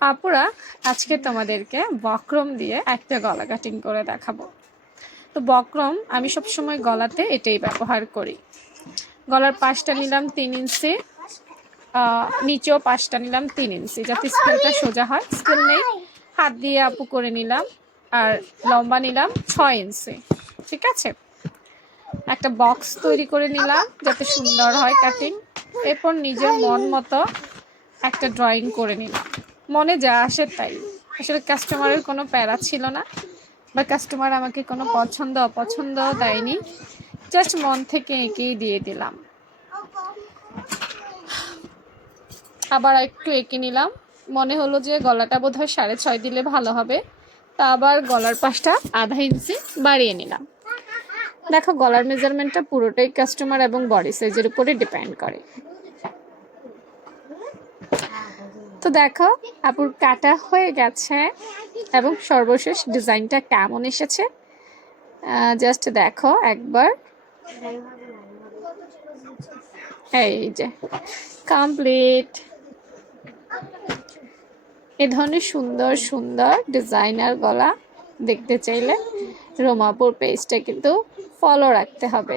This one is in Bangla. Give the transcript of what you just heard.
আপুরা আজকে তোমাদেরকে বক্রম দিয়ে একটা গলা কাটিং করে দেখাবো। তো বক্রম আমি সবসময় গলাতে এটাই ব্যবহার করি। গলার পাশটা নিলাম 3 ইঞ্চি, নিচেও পাশটা নিলাম 3 ইঞ্চি, যাতে স্কেলটা সোজা হয়। স্কেল নেই, হাত দিয়ে আপু করে নিলাম। আর লম্বা নিলাম 6 ইঞ্চি। ঠিক আছে, একটা বক্স তৈরি করে নিলাম যাতে সুন্দর হয় কাটিং। এরপর নিজের মন মতো একটা ড্রয়িং করে নিলাম, মনে যা আসে তাই। আসলে কাস্টমারের কোনো প্যারা ছিল না, বা কাস্টমার আমাকে কোনো পছন্দ অপছন্দ দেয়নি, জাস্ট মন থেকে এঁকেই দিয়ে দিলাম। আবার একটু এঁকে নিলাম, মনে হলো যে গলাটা বোধহয় 6.5 দিলে ভালো হবে, তা আবার গলার পাশটা আধা ইঞ্চি বাড়িয়ে নিলাম। দেখো, গলার মেজারমেন্টটা পুরোটাই কাস্টমার এবং বডি সাইজের উপরে ডিপেন্ড করে। তো দেখো, আপুর কাটা হয়ে গেছে এবং সর্বশেষ ডিজাইনটা কেমন এসেছে জাস্ট দেখো একবার। এই যে কমপ্লিট। এ ধরনের সুন্দর সুন্দর ডিজাইনার গলা দেখতে চাইলে রোমাপুর পেজটা কিন্তু ফলো রাখতে হবে।